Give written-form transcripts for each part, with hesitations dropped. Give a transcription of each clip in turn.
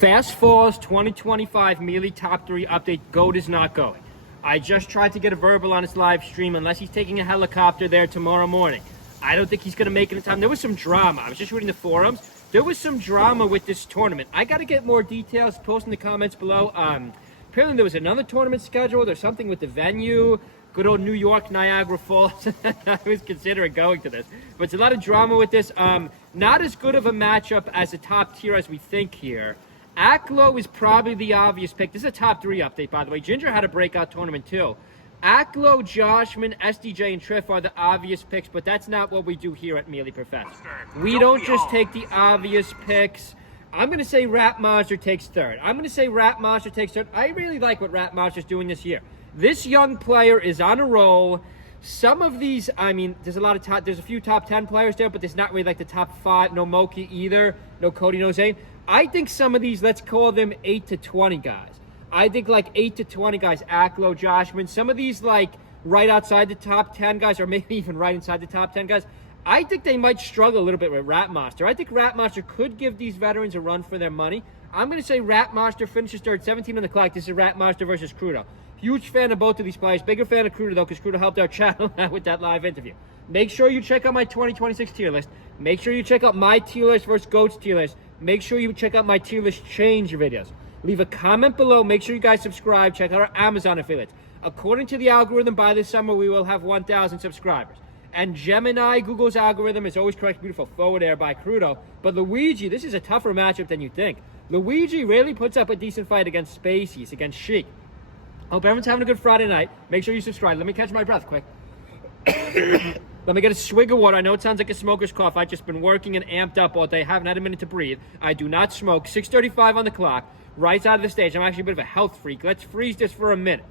Fast Falls 2025 Melee Top 3 update. GOAT is not going. I just tried to get a verbal on his live stream, unless he's taking a helicopter there tomorrow morning. I don't think he's going to make it in time. There was some drama. I was just reading the forums. There was some drama with this tournament. I got to get more details. Post in the comments below. Apparently there was another tournament scheduled or something with the venue. Good old New York, Niagara Falls. I was considering going to this. But it's a lot of drama with this. Not as good of a matchup as a top tier as we think here. Aklo is probably the obvious pick. This is a top 3 update, by the way. Ginger had a breakout tournament, too. Aklo, Joshman, SDJ, and Triff are the obvious picks, but that's not what we do here at Melee Professor. We don't just take the obvious picks. I'm going to say Rap Monster takes 3rd. I really like what Rap Monster's doing this year. This young player is on a roll. Some of these, I mean, there's a few top 10 players there, but there's not really like the top 5. No Moki either. No Cody, no Zane. I think some of these, let's call them 8 to 20 guys. I think like 8 to 20 guys, Aklo, Joshman, some of these like right outside the top 10 guys, or maybe even right inside the top 10 guys, I think they might struggle a little bit with Rat Monster. I think Rat Monster could give these veterans a run for their money. I'm going to say Rat Monster finishes 3rd, 17 on the clock. This is Rat Monster versus Crudo. Huge fan of both of these players. Bigger fan of Crudo, though, because Crudo helped our channel out with that live interview. Make sure you check out my 2026 tier list. Make sure you check out my tier list versus GOAT's tier list. Make sure you check out my tier list change videos. Leave a comment below. Make sure you guys subscribe. Check out our Amazon affiliates. According to the algorithm, by this summer, we will have 1,000 subscribers. And Gemini, Google's algorithm, is always correct. Beautiful forward air by Crudo. But Luigi, this is a tougher matchup than you think. Luigi really puts up a decent fight against Spaceys, against Sheik. Hope everyone's having a good Friday night. Make sure you subscribe. Let me catch my breath quick. Let me get a swig of water. I know it sounds like a smoker's cough. I've just been working and amped up all day. Haven't had a minute to breathe. I do not smoke. 6:35 on the clock. Right out of the stage. I'm actually a bit of a health freak. Let's freeze this for a minute.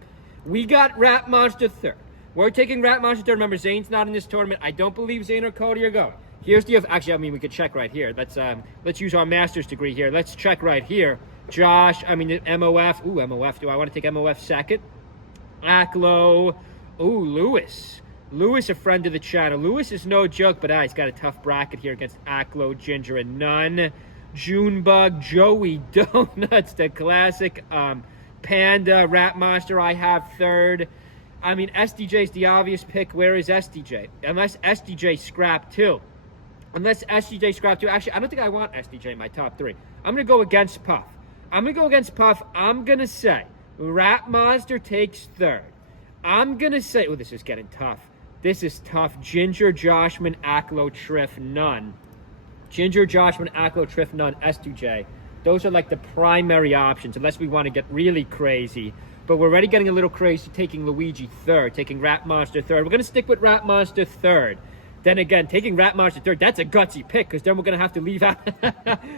We got Rat Monster 3rd. We're taking Rat Monster 3rd. Remember, Zane's not in this tournament. I don't believe Zane or Cody are going. Here's the... Actually, I mean, we could check right here. Let's use our master's degree here. Let's check right here. Josh, I mean, MOF. Ooh, MOF. Do I want to take MOF 2nd? Aklo. Ooh, Lewis. Lewis, a friend of the channel. Lewis is no joke, but he's got a tough bracket here against Aklo, Ginger, and Nunn. Junebug, Joey Donuts, the classic. Panda, Rat Monster, I have 3rd. I mean, SDJ's the obvious pick. Where is SDJ? Unless SDJ scrap 2. Actually, I don't think I want SDJ in my top 3. I'm going to go against Puff. I'm going to say Rat Monster takes 3rd. I'm going to say... Oh, this is getting tough. This is tough. Ginger, Joshman, Aklo, Triff, Nunn. Ginger, Joshman, Aklo, Triff, Nunn, S2J. Those are like the primary options, unless we want to get really crazy. But we're already getting a little crazy taking Luigi 3rd, taking Rat Monster 3rd. We're going to stick with Rat Monster 3rd. Then again, taking Rat Monster 3rd, that's a gutsy pick, because then we're going to have to leave out...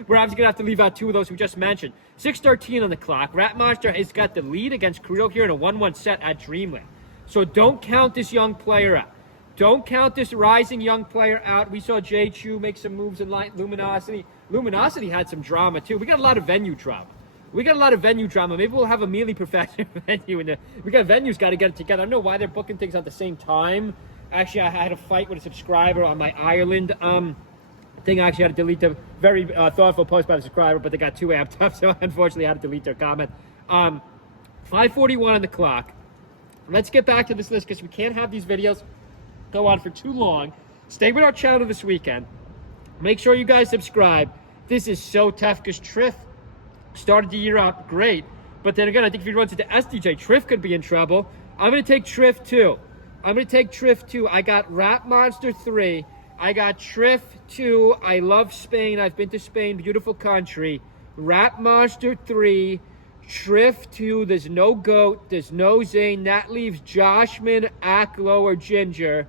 we're obviously going to have to leave out 2 of those we just mentioned. 6:13 on the clock. Rat Monster has got the lead against Crudo here in a 1-1 set at Dreamland. So don't count this young player out. Don't count this rising young player out. We saw Jay Chu make some moves in Luminosity. Luminosity had some drama, too. We got a lot of venue drama. Maybe we'll have a Melee Professor venue. We got venues got to get it together. I don't know why they're booking things at the same time. Actually, I had a fight with a subscriber on my Ireland thing. I actually had to delete the very thoughtful post by the subscriber, but they got too amped up, so unfortunately I had to delete their comment. 5:41 on the clock. Let's get back to this list, because we can't have these videos go on for too long. Stay with our channel this weekend. Make sure you guys subscribe. This is so tough, because Triff started the year out great, but then again, I think if he runs into SDJ, Triff could be in trouble. I'm going to take Triff 2. I got Rat Monster 3. I got Triff 2. I love Spain. I've been to Spain. Beautiful country. Rat Monster 3. Triff 2. There's no GOAT. There's no Zane. That leaves Joshman, Aklo, or Ginger.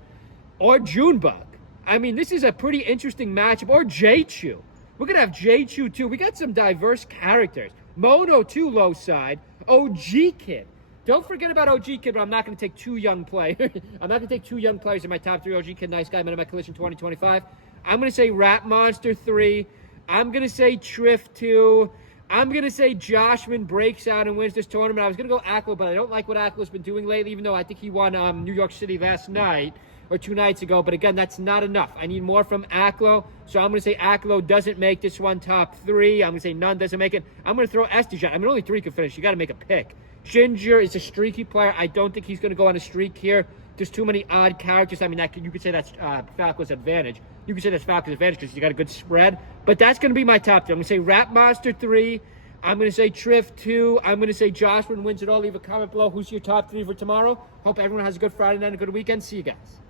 Or Junebug. I mean, this is a pretty interesting matchup. Or J-Chu. We're going to have J-Chu, too. We got some diverse characters. Mono, too, low side. OG Kid. Don't forget about OG Kid, but I'm not going to take 2 young players. I'm not going to take 2 young players in my top 3. OG Kid, nice guy, met him at Collision 2025. I'm going to say Rat Monster 3. I'm going to say Triff 2. I'm going to say Joshman breaks out and wins this tournament. I was going to go Acklo, but I don't like what Acklo's been doing lately, even though I think he won New York City last night or 2 nights ago. But again, that's not enough. I need more from Acklo. So I'm going to say Acklo doesn't make this one top 3. I'm going to say none doesn't make it. I'm going to throw Estijan. I mean, only 3 can finish. You got to make a pick. Ginger is a streaky player. I don't think he's going to go on a streak here. There's too many odd characters. I mean, you could say that's Falco's advantage. You could say that's Falco's advantage because he's got a good spread. But that's going to be my top 3. I'm going to say Rap Monster 3. I'm going to say Triff 2. I'm going to say Joshua wins it all. Leave a comment below. Who's your top 3 for tomorrow? Hope everyone has a good Friday night and a good weekend. See you guys.